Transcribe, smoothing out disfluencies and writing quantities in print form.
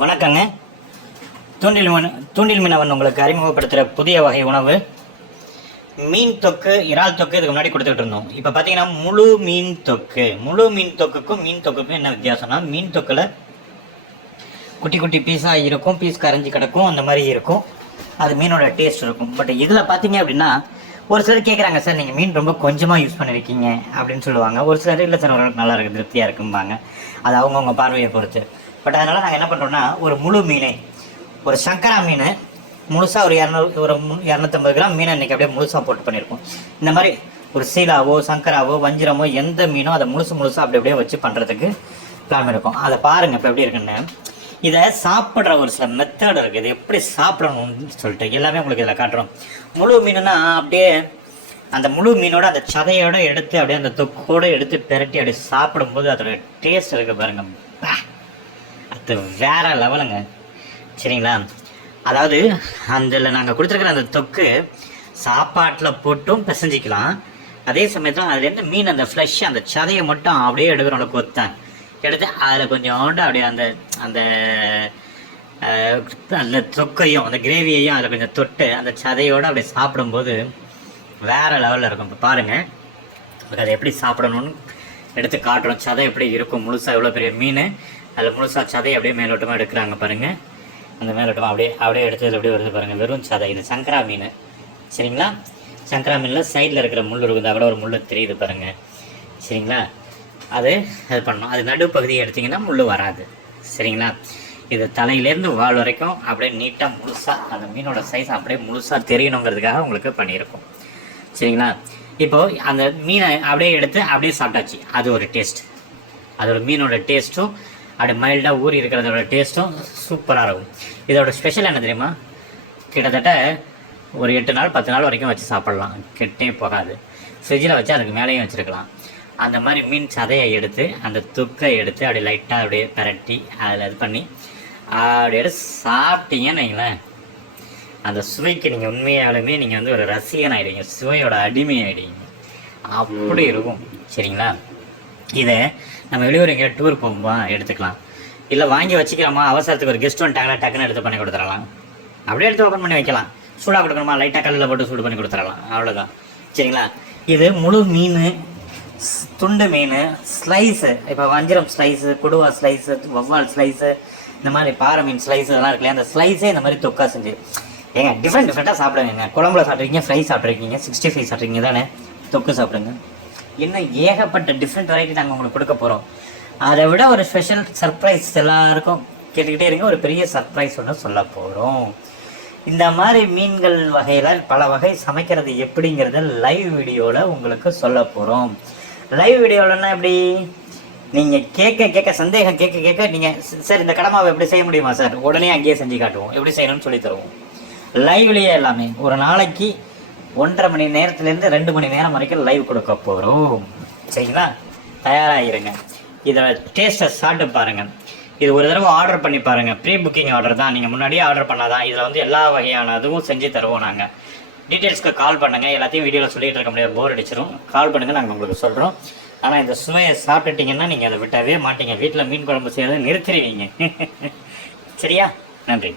வணக்கங்க. தூண்டில் மீனவன் உங்களுக்கு அறிமுகப்படுத்துகிற புதிய வகை உணவு மீன் தொக்கு, இறால் தொக்கு இதுக்கு முன்னாடி கொடுத்துட்டு இருந்தோம். இப்போ பார்த்தீங்கன்னா முழு மீன் தொக்கு. முழு மீன் தொக்குக்கும் மீன் தொக்குக்கும் என்ன வித்தியாசம்னா, மீன் தொக்கில் குட்டி குட்டி பீஸாக இருக்கும், பீஸ் கரைஞ்சி கிடக்கும், அந்த மாதிரி இருக்கும். அது மீனோட டேஸ்ட் இருக்கும். பட் இதில் பார்த்தீங்க அப்படின்னா ஒரு சிலர் கேட்குறாங்க, சார் நீங்கள் மீன் ரொம்ப கொஞ்சமாக யூஸ் பண்ணியிருக்கீங்க அப்படின்னு சொல்லுவாங்க. ஒரு சிலர் இல்லை சார் ஓரளவுக்கு நல்லா இருக்குது, திருப்தியாக இருக்கும்பாங்க. அது அவங்கவுங்க பார்வையை பொறுத்து. பட் அதனால் நாங்கள் என்ன பண்ணுறோன்னா, ஒரு முழு மீனை, ஒரு சங்கரா மீன் முழுசாக ஒரு 250 கிராம் மீனை இன்றைக்கி அப்படியே முழுசாக போட்டு பண்ணியிருக்கோம். இந்த மாதிரி ஒரு சீலாவோ சங்கராவோ வஞ்சிரமோ எந்த மீனோ அதை முழுசாக அப்படி அப்படியே வச்சு பண்ணுறதுக்கு பிளான் இருக்கும். அதை பாருங்கள் இப்போ எப்படி இருக்குன்னு. இதை சாப்பிட்ற ஒரு சில மெத்தட் இருக்குது, இது எப்படி சாப்பிடணும்னு சொல்லிட்டு எல்லாமே உங்களுக்கு இதில் காட்டுறோம். முழு மீனுன்னா அப்படியே அந்த முழு மீனோட அந்த சதையோடு எடுத்து அப்படியே அந்த தொக்கோடு எடுத்து பெரட்டி அப்படியே சாப்பிடும்போது அதோட டேஸ்ட் இருக்குது பாருங்கள், அது வேற லெவலுங்க. சரிங்களா? அதாவது அதில் நாங்கள் கொடுத்துருக்குற அந்த தொக்கு சாப்பாட்டில் போட்டும் பிசைஞ்சிக்கலாம். அதே சமயத்தில் அதுலேருந்து மீன் அந்த ஃப்ளஷ் அந்த சதையை மட்டும் அப்படியே எடுக்கிறோம்ல, கொத்தேன் எடுத்து அதில் கொஞ்சோண்டு அப்படியே அந்த அந்த அந்த தொக்கையும் அந்த கிரேவியையும் அதில் கொஞ்சம் தொட்டு அந்த சதையோடு அப்படியே சாப்பிடும்போது வேறு லெவலில் இருக்கும். இப்போ பாருங்கள், அதை எப்படி சாப்பிடணும்னு எடுத்து காட்டுறோம். சதை எப்படி இருக்கும் முழுசாக, எவ்வளோ பெரிய மீன் அதில் முழுசாக சதை அப்படியே மேலோட்டமாக எடுக்கிறாங்க பாருங்கள். அந்த மேலோட்டமாக அப்படியே எடுத்தது அப்படியே வருது பாருங்கள், வெறும் சதை. இது சங்கரா மீன். சரிங்களா? சங்கரா மீனில் சைடில் இருக்கிற முள் இருக்குது, அதோட ஒரு முள் தெரியுது பாருங்கள். சரிங்களா? அது பண்ணணும். அது நடுப்பகுதியை எடுத்திங்கன்னா முள் வராது. சரிங்களா? இது தலையிலேருந்து வால் வரைக்கும் அப்படியே நீட்டாக முழுசாக அந்த மீனோட சைஸ் அப்படியே முழுசாக தெரியணுங்கிறதுக்காக உங்களுக்கு பண்ணியிருக்கோம். சரிங்களா? இப்போது அந்த மீனை அப்படியே எடுத்து அப்படியே சாப்பிட்டாச்சு. அது ஒரு டேஸ்ட். அதோட மீனோட டேஸ்ட்டும் அப்படியே மைல்டாக ஊறி இருக்கிறதோட டேஸ்ட்டும் சூப்பராக இருக்கும். இதோட ஸ்பெஷல் என்ன தெரியுமா? கிட்டத்தட்ட ஒரு 8 நாள் 10 நாள் வரைக்கும் வச்சு சாப்பிட்லாம், கெட்டே போகாது. ஃப்ரிட்ஜில் வச்சு அதுக்கு மேலேயும் வச்சுருக்கலாம். அந்த மாதிரி மீன் சதையை எடுத்து அந்த தொக்கை எடுத்து அப்படியே லைட்டாக அப்படியே பரட்டி அதில் இது பண்ணி அப்படி எடுத்து சாப்பிட்டீங்கன்னு வைங்களேன், அந்த சுவைக்கு நீங்கள் உண்மையாலுமே நீங்கள் வந்து ஒரு ரசிகன் ஆகிடுவீங்க, சுவையோட அடிமை ஆகிடுவீங்க. அப்படி இருக்கும். சரிங்களா? இதை நம்ம வெளியூர் எங்கேயோ டூர் போகும்போது எடுத்துக்கலாம். இல்லை வாங்கி வச்சுக்கிறோமா, அவசரத்துக்கு ஒரு கெஸ்ட் வந்துட்டாங்களா டக்குன்னு எடுத்து பண்ணி கொடுத்துடலாம். அப்படியே எடுத்து ஓப்பன் பண்ணி வைக்கலாம். சூடாக கொடுக்கணுமா, லைட்டாக கல்லில் போட்டு சூடு பண்ணி கொடுத்துடலாம், அவ்வளோதான். சரிங்களா? இது முழு மீன், துண்டு மீன், ஸ்லைஸு, இப்போ வஞ்சிரம் ஸ்லைஸு, கொடுவா ஸ்லைஸு, வவ்வால் ஸ்லைஸு, இந்த மாதிரி பாறை மீன் ஸ்லைஸு இதெல்லாம் இருக்குல்லையா, அந்த ஸ்லைஸே இந்த மாதிரி தொக்கா செஞ்சு ஏங்க டிஃப்ரெண்ட்டாக சாப்பிடுவீங்க. குழம்புல சாப்பிட்ருக்கீங்க, ஃப்ரை சாப்பிட்ருக்கீங்க, 65 சாப்பிட்ருக்கீங்க தானே, தொக்கு சாப்பிடுங்க. இன்னும் ஏகப்பட்ட டிஃப்ரெண்ட் வெரைட்டி நாங்கள் உங்களுக்கு கொடுக்க போகிறோம். அதை விட ஒரு ஸ்பெஷல் சர்ப்ரைஸ் எல்லாருக்கும் கேட்டுக்கிட்டே இருங்க. ஒரு பெரிய சர்ப்ரைஸ் ஒன்று சொல்ல போகிறோம். இந்த மாதிரி மீன்கள் வகையில் பல வகை சமைக்கிறது எப்படிங்கிறத லைவ் வீடியோவில் உங்களுக்கு சொல்ல போகிறோம். லைவ் வீடியோவில்னா எப்படி, நீங்கள் கேட்க சந்தேகம் கேட்க நீங்கள் சார் இந்த கடமாவை எப்படி செய்ய முடியுமா சார், உடனே அங்கேயே செஞ்சு காட்டுவோம், எப்படி செய்யணும்னு சொல்லி தருவோம். லைவ்லேயே எல்லாமே ஒரு நாளைக்கு 1.5 மணி நேரத்துலேருந்து 2 மணி நேரம் வரைக்கும் லைவ் கொடுக்க போகிறோம். சரிங்களா? தயாராகிருங்க. இதை டேஸ்ட்டை சாப்பிட்டு பாருங்கள். இது ஒரு தடவை ஆர்டர் பண்ணி பாருங்கள். ப்ரீ புக்கிங் ஆர்டர் தான், நீங்கள் முன்னாடியே ஆர்டர் பண்ணாதான். இதில் வந்து எல்லா வகையான இதுவும் செஞ்சு தருவோம் நாங்கள். டீட்டெயில்ஸ்க்கு கால் பண்ணுங்கள். எல்லாத்தையும் வீடியோவில் சொல்லிகிட்டு இருக்க முடியாது, போர் அடிச்சிடும். கால் பண்ணுங்கள், நாங்கள் உங்களுக்கு சொல்கிறோம். ஆனால் இந்த சுவையை சாப்பிட்டுட்டிங்கன்னா நீங்கள் அதை விட்டவே மாட்டீங்க. வீட்டில் மீன் குழம்பு செய்யறதை நிறுத்திடுவீங்க. சரியா? நன்றி.